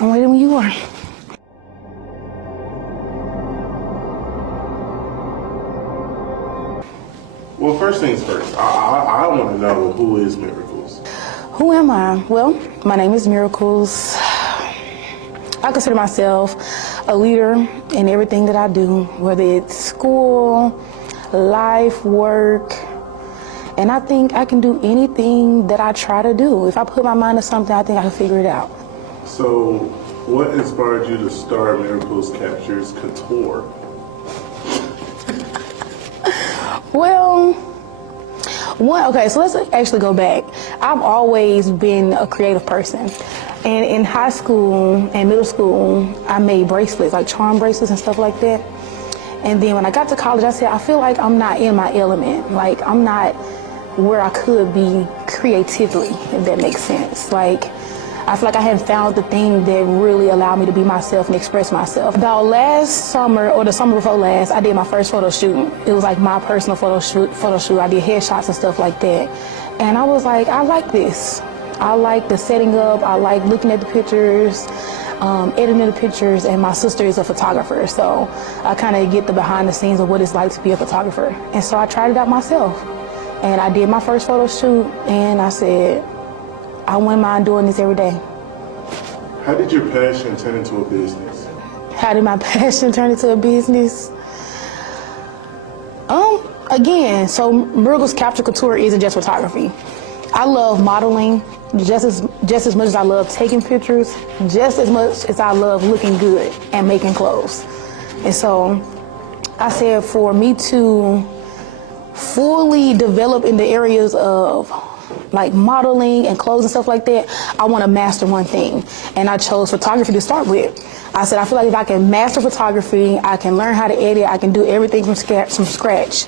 I'm ready when you are. Well, first things first, I want to know, who is Miracles? Who am I? Well, my name is Miracles. I consider myself a leader in everything that I do, whether it's school, life, work, and I think I can do anything that I try to do. If I put my mind to something, I think I can figure it out. So, what inspired you to start Miracles Capture Couture? Well, okay, so let's actually go back. I've always been a creative person. And in high school and middle school, I made bracelets, like charm bracelets and stuff like that. And then when I got to college, I said, I feel like I'm not in my element. Like, I'm not where I could be creatively, if that makes sense. Like, I feel like I hadn't found the thing that really allowed me to be myself and express myself. About last summer, or the summer before last, I did my first photo shoot. It was like my personal photo shoot. I did headshots and stuff like that. And I was like, I like this. I like the setting up. I like looking at the pictures, editing the pictures, and my sister is a photographer. So I kind of get the behind the scenes of what it's like to be a photographer. And so I tried it out myself. And I did my first photo shoot, and I said, I wouldn't mind doing this every day. How did your passion turn into a business? How did my passion turn into a business? Again, so Miracles Capture Couture isn't just photography. I love modeling just as much as I love taking pictures, just as much as I love looking good and making clothes. And so I said, for me to fully develop in the areas of like modeling and clothes and stuff like that, I want to master one thing. And I chose photography to start with. I said, I feel like if I can master photography, I can learn how to edit, I can do everything from scratch.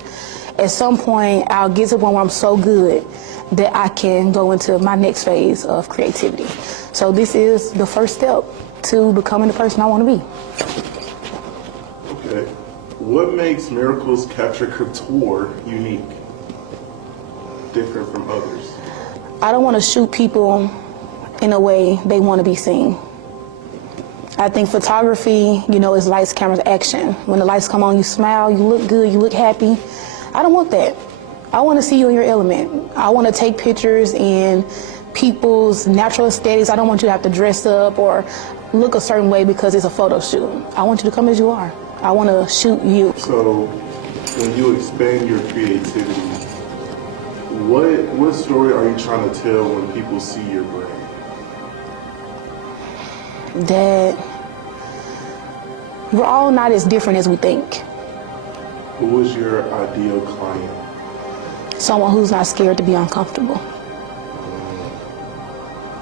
At some point, I'll get to one where I'm so good that I can go into my next phase of creativity. So this is the first step to becoming the person I want to be. Okay. What makes Miracles Capture Couture unique, different from others? I don't want to shoot people in a way they want to be seen. I think photography, is lights, cameras, action. When the lights come on, you smile, you look good, you look happy. I don't want that. I want to see you in your element. I want to take pictures in people's natural aesthetics. I don't want you to have to dress up or look a certain way because it's a photo shoot. I want you to come as you are. I want to shoot you. So when you expand your creativity, what story are you trying to tell when people see your brand? That we're all not as different as we think. Who is your ideal client? Someone who's not scared to be uncomfortable.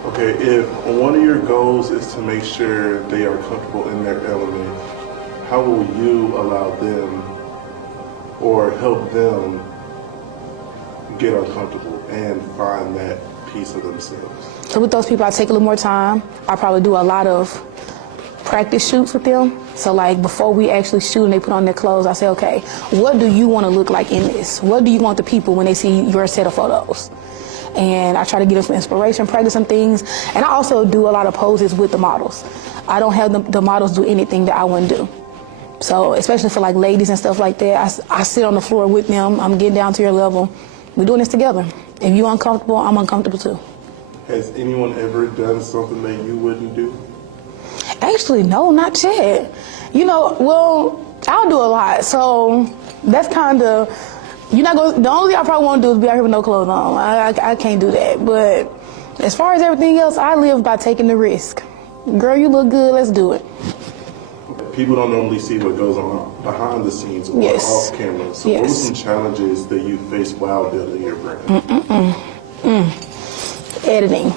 Okay, if one of your goals is to make sure they are comfortable in their element, how will you allow them or help them get uncomfortable and find that piece of themselves? So with those people, I take a little more time. I probably do a lot of practice shoots with them. So like before we actually shoot and they put on their clothes, I say, okay, what do you want to look like in this? What do you want the people when they see your set of photos? And I try to give them some inspiration, practice some things. And I also do a lot of poses with the models. I don't have the models do anything that I wouldn't do. So especially for like ladies and stuff like that, I sit on the floor with them. I'm getting down to your level. We're doing this together. If you're uncomfortable, I'm uncomfortable too. Has anyone ever done something that you wouldn't do? Actually, no, not yet. Well, I'll do a lot. So that's kind of, the only thing I probably want to do is be out here with no clothes on. I can't do that. But as far as everything else, I live by taking the risk. Girl, you look good, let's do it. People don't normally see what goes on behind the scenes or off camera. So what were some challenges that you faced while building your brand? Editing.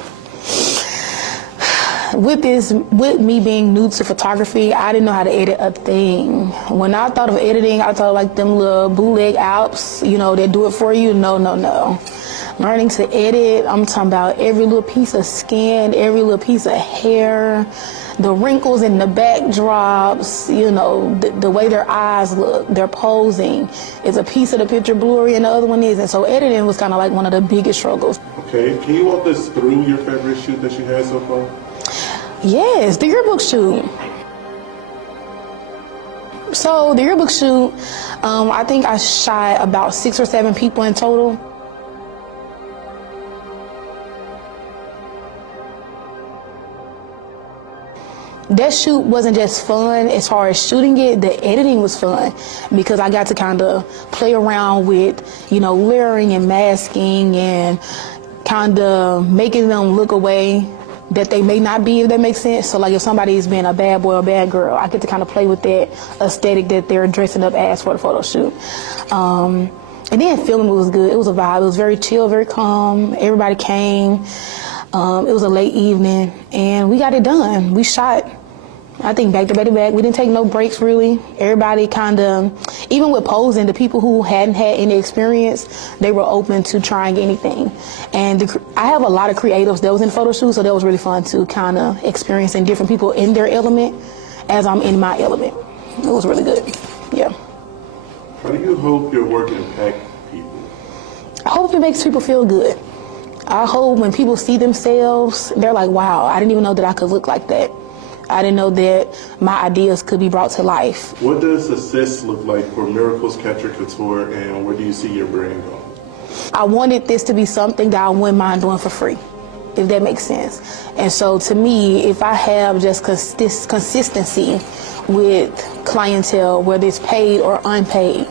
With me being new to photography, I didn't know how to edit a thing. When I thought of editing, I thought like them little bootleg apps, that do it for you. No. Learning to edit, I'm talking about every little piece of skin, every little piece of hair, the wrinkles in the backdrops, the way their eyes look, their posing. Is a piece of the picture blurry and the other one isn't. So editing was kind of like one of the biggest struggles. Okay, can you walk us through your favorite shoot that you had so far? Yes, the yearbook shoot. So the yearbook shoot, I think I shot about 6 or 7 people in total. That shoot wasn't just fun as far as shooting it, the editing was fun because I got to kind of play around with, layering and masking and kind of making them look away that they may not be, if that makes sense. So like if somebody's been a bad boy or a bad girl, I get to kind of play with that aesthetic that they're dressing up as for the photo shoot. And then filming was good. It was a vibe. It was very chill, very calm. Everybody came. It was a late evening and we got it done. We shot, I think, back to back to back. We didn't take no breaks, really. Everybody kind of, even with posing, the people who hadn't had any experience, they were open to trying anything. And I have a lot of creatives that was in photo shoot, so that was really fun to kind of experiencing different people in their element as I'm in my element. It was really good, yeah. How do you hope your work impacts people? I hope it makes people feel good. I hope when people see themselves, they're like, wow, I didn't even know that I could look like that. I didn't know that my ideas could be brought to life. What does success look like for Miracles Capture Couture, and where do you see your brand going? I wanted this to be something that I wouldn't mind doing for free, if that makes sense. And so to me, if I have just this consistency with clientele, whether it's paid or unpaid,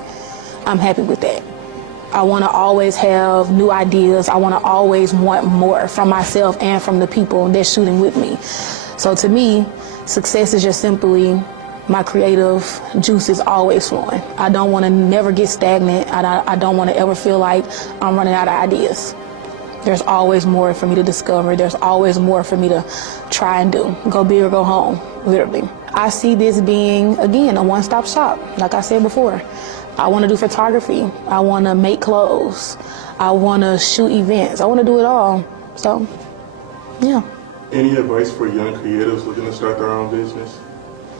I'm happy with that. I want to always have new ideas. I want to always want more from myself and from the people that's shooting with me. So to me, success is just simply my creative juice is always flowing. I don't want to never get stagnant. I don't want to ever feel like I'm running out of ideas. There's always more for me to discover. There's always more for me to try and do. Go big or go home, literally. I see this being, again, a one-stop shop, like I said before. I want to do photography. I want to make clothes. I want to shoot events. I want to do it all. So, yeah. Any advice for young creatives looking to start their own business?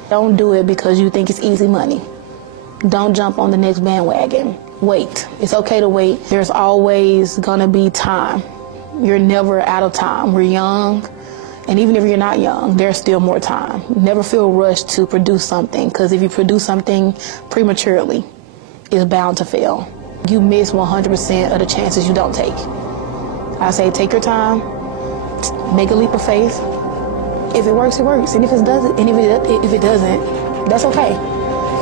Don't do it because you think it's easy money. Don't jump on the next bandwagon. Wait. It's okay to wait. There's always gonna be time. You're never out of time. We're young, and even if you're not young, there's still more time. Never feel rushed to produce something, because if you produce something prematurely, it's bound to fail. You miss 100% of the chances you don't take. I say take your time, make a leap of faith. If it works, it works. And if it doesn't, that's okay.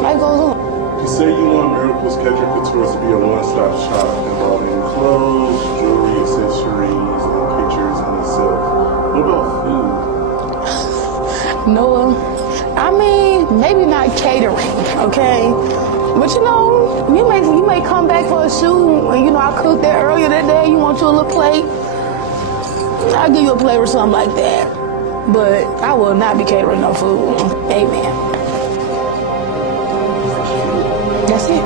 Life goes on. You say you want Miracles Capture Couture to be a one-stop shop involving clothes, jewelry, accessories, and pictures in itself. What about food? Noah, I mean, maybe not catering, okay? But you may come back for a shoot, and I cooked that earlier that day. You want your little plate? I'll give you a plate or something like that. But I will not be catering no food. Amen. That's it.